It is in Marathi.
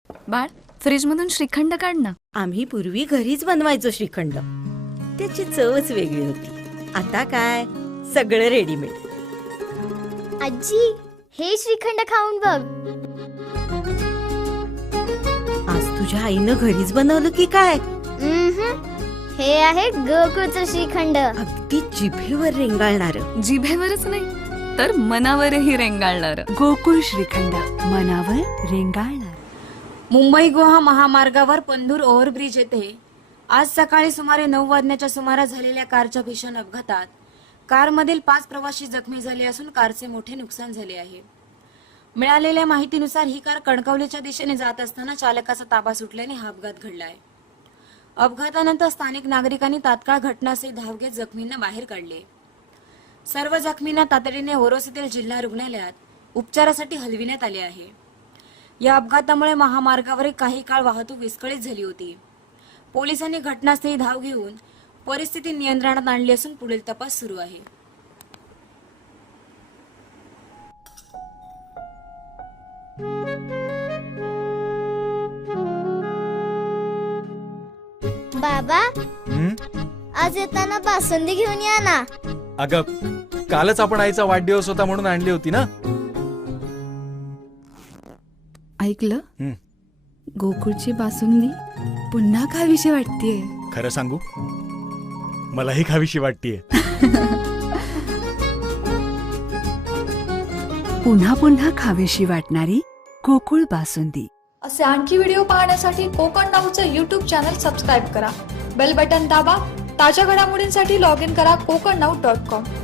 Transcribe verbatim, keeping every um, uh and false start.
बाळ, फ्रीज मधून श्रीखंड काढ ना. आम्ही पूर्वी घरीच बनवायचो श्रीखंड. त्याची चवच वेगळी होती. आता काय सगळं रेडीमेड. आजी, हे श्रीखंड खाऊन बघ. आज तुझ्या आईनं घरीच बनवलं की काय? उम्हम. हे आहे गोकुळचं श्रीखंड. अगदी जिभेवर रेंगाळणार. जिभेवरच नाही तर मनावरही रेंगाळणार. गोकुळ श्रीखंड, मनावर रेंगाळणार. मुंबई गोवा महामार्गावर पंधूर ओव्हरब्रिज येथे आज सकाळी सुमारे नऊ वाजण्याच्या सुमारास झालेल्या कारच्या भीषण अपघातात कारमधील पाच प्रवासी जखमी झाले असून कारचे मोठे नुकसान झाले आहे. मिळालेल्या माहितीनुसार ही कार कणकवलीच्या दिशेने जात असताना चालकाचा ताबा सुटल्याने हा अपघात घडला आहे. अपघातानंतर स्थानिक नागरिकांनी तात्काळ घटनास्थळी धाव घेत जखमींना बाहेर काढले. सर्व जखमींना तातडीने ओरोस येथील जिल्हा रुग्णालयात उपचारासाठी हलविण्यात आले आहे. या अपघातामुळे महामार्गावर काही काळ वाहतूक विस्कळीत झाली होती. पोलिसांनी घटनास्थळी धाव घेऊन परिस्थिती नियंत्रणात आणली असून पुढील तपास सुरू आहे. बाबा, हं? आज येताना बासुंदी घेऊन या ना. अगं, कालच आपण आईचा वाढदिवस होता म्हणून आणली होती ना. ऐकलं? हं. गोकुळची बासुंदी पुन्हा खावीशी वाटतेय. खरं सांगू, मलाही खावीशी वाटतीये. पुन्हा पुन्हा खावीशी वाटणारी गोकुळ बासुंदी. असे आणखी व्हिडिओ पाहण्यासाठी कोकण नाऊचं यूट्यूब चॅनल सबस्क्राईब करा. बेल बटन दाबा. ताज्या घडामोडींसाठी लॉग इन करा कोकण नाऊ डॉट कॉम.